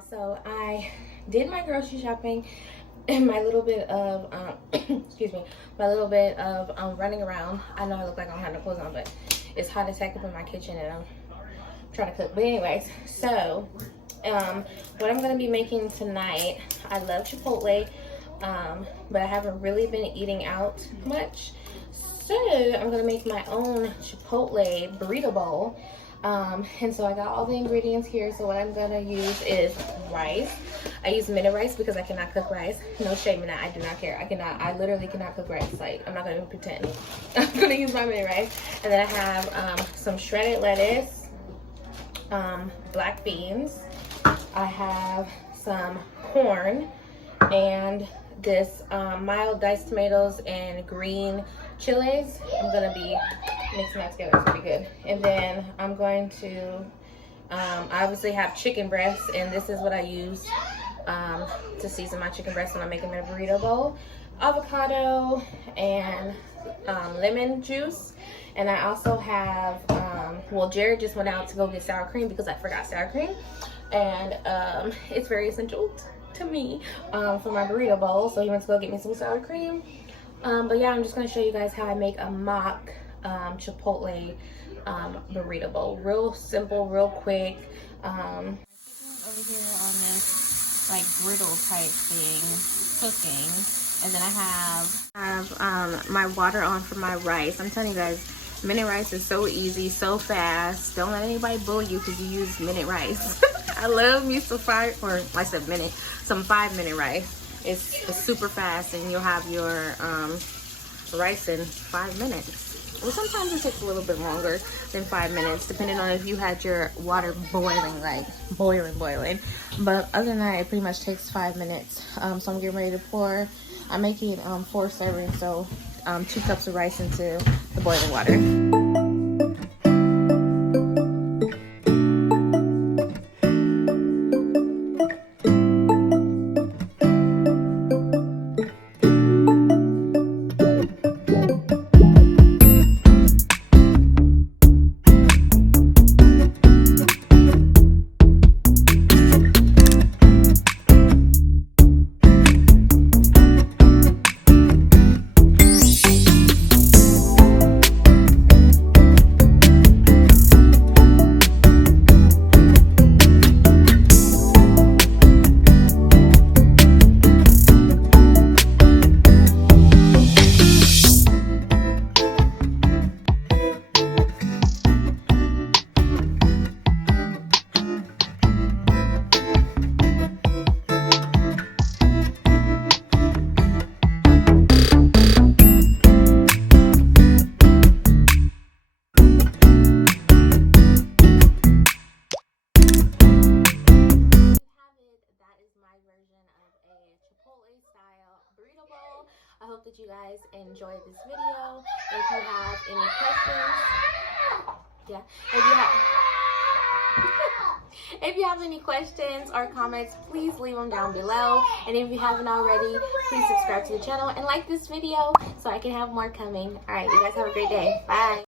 y'all. So I did my grocery shopping and my little bit of excuse me, my little bit of running around. I know I look like I don't have no clothes on, but it's hot as heck up in my kitchen and I'm trying to cook. But anyways, so what I'm gonna be making tonight, I love Chipotle, but I haven't really been eating out much, so I'm gonna make my own Chipotle burrito bowl. And so I got all the ingredients here. So what I'm gonna use is rice. I use minute rice because I cannot cook rice. No shame in that. I do not care. I literally cannot cook rice. Like, I'm not gonna even pretend. I'm gonna use my minute rice. And then I have some shredded lettuce, black beans. I have some corn and this mild diced tomatoes and green chilies. I'm gonna be mixing that together. It's pretty good. And then I'm going to I obviously have chicken breasts, and this is what I use to season my chicken breasts when I'm making my burrito bowl. Avocado and lemon juice. And I also have well, Jared just went out to go get sour cream because I forgot sour cream, and it's very essential to me for my burrito bowl, so he went to go get me some sour cream. But yeah, I'm just going to show you guys how I make a mock Chipotle burrito bowl. Real simple, real quick. Over here on this like griddle type thing, cooking, and then I have my water on for my rice. I'm telling you guys, minute rice is so easy, so fast. Don't let anybody bully you because you use minute rice. I love me some 5-minute rice. It's super fast, and you'll have your rice in 5 minutes. Well, sometimes it takes a little bit longer than 5 minutes, depending on if you had your water boiling, like boiling. But other than that, it pretty much takes 5 minutes. So I'm getting ready to pour. I'm making 4 servings, so 2 cups of rice into the boiling water. I hope that you guys enjoyed this video. If you have any questions, if you have any questions or comments, please leave them down below. And if you haven't already, please subscribe to the channel and like this video so I can have more coming. All right, you guys have a great day. Bye.